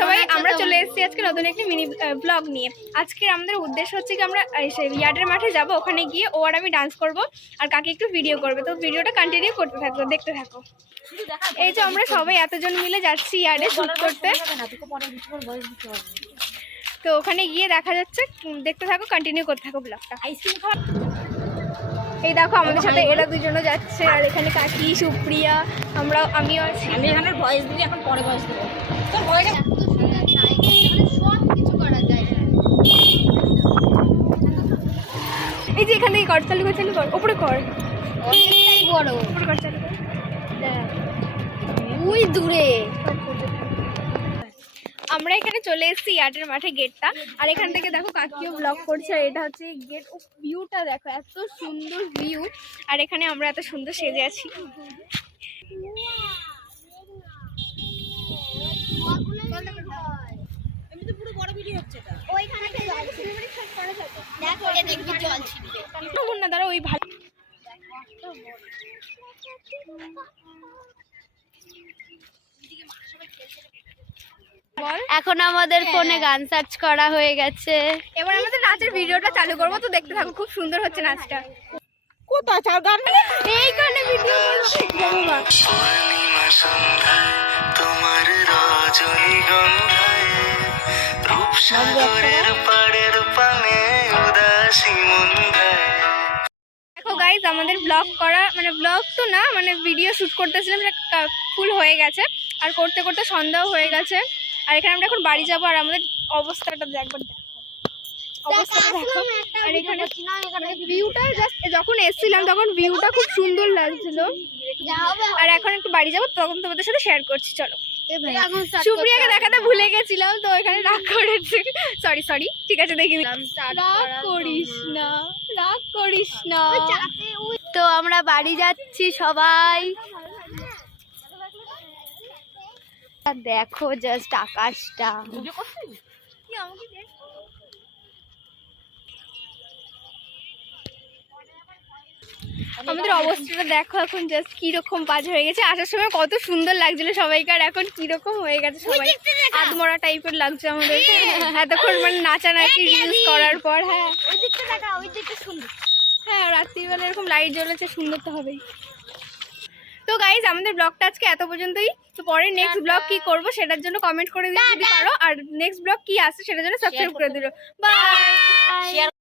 সবাই, আমরা চলে এসেছি আজকে নতুন একটি মিনি ব্লগ নিয়ে। আজকে আমাদের উদ্দেশ্য হচ্ছে কি আমরা ইয়ার্ডের মাঠে যাব, ওখানে গিয়ে ও আর আমি ডান্স করব আর কাকে একটু ভিডিও করবে। তো ভিডিওটা কন্টিনিউ করতে থাকো, দেখতে থাকো। এই যে আমরা সবাই এতজন মিলে যাচ্ছি ইয়ার্ডে শুট করতে, তো ওখানে গিয়ে দেখা যাচ্ছে, দেখতে থাকো, কন্টিনিউ করতে থাকো ব্লগটা। আইসক্রিম খাওয়া। এই দেখো আমাদের সাথে এরা দুজনও যাচ্ছে, আর এখানে কাকি, সুপ্রিয়া, আমিও আছি। আমি এখানে ভয়েস দিই, এখন পরে ভয়েস দেবো। তোর ভয়েস সব কিছু করা যায়। এই যে এখান থেকে কর, চালু কর, উপরে কর, অনেকটাই বড়। উপরে কর, চালু কর। ওই দূরে আমরা এখানে চলে এসেছি ইয়ার্ডের মাঠে, গেটটা। আর এখান থেকে দেখো কাকিও ব্লগ করছে, আর এটা হচ্ছে গেট। ও ভিউটা দেখো, এত সুন্দর ভিউ। আর এখানে আমরা এত সুন্দর সেজে আছি। পুরো বড় ভিডিও হচ্ছে এটা। ওইখানে জল ছিল। দেখো এটা দেখবি জল ছিল। না দাঁড়া, ওই ভালো। এখন আমাদের ফোনে গান সার্চ করা হয়ে গেছে। এবার আমাদের নাচের ভিডিওটা চালু করবো, তো দেখতে থাকো, খুব সুন্দর হচ্ছে নাচটা। কোথায় চার গান? এইখানে ভিডিও তোমার রজনীগন্ধায় রূপসাগরের পাড়ের পানে উদাসী মন্ধায়। দেখো গাইজ, আমাদের ব্লগ করা, মানে ব্লগ তো না, মানে ভিডিও শ্যুট করতেছিলাম, ফুল হয়ে গেছে। আর করতে করতে সন্ধ্যাও হয়ে গেছে। আর এখানে আমরা এখন বাড়ি যাবো, আর আমাদের অবস্থাটা একবার দেখো, অবস্থাটা দেখো। আর এখানে ভিউটা জাস্ট, যখন এসেছিলাম তখন ভিউটা খুব সুন্দর লাগছিল। আর এখন একটু বাড়ি যাবো, তখন তোমাদের সাথে শেয়ার করছি, চলো। সুপ্রিয়াকে দেখাতে ভুলে গেছিলাম, তো এখানে রাগ করেছে। সরি, ঠিক আছে, দেখি। রাগ করিস না। তো আমরা বাড়ি যাচ্ছি সবাই। দেখো জাস্ট আকাশটা। আমাদের অবস্থাটা দেখো এখন, জাস্ট কিরকম বাজ হয়ে গেছে। আসার সময় কত সুন্দর লাগছিল সবাইকার, এখন কিরকম হয়ে গেছে, সবাই আধমরা টাইপের লাগছে আমাদের এতক্ষণ, মানে নাচানাচি রিলস করার পর। হ্যাঁ, রাত্রিবেলা এরকম লাইট জ্বলেছে, সুন্দর তো হবেই। তো গাইজ, আমাদের ব্লগটা আজকে এত পর্যন্তই। তো পরে নেক্সট ব্লগ কি করব সেটার জন্য কমেন্ট করে দিতে পারো, আর নেক্সট ব্লগ কি আসছে সেটার জন্য সাবস্ক্রাইব করে দিও। বাই।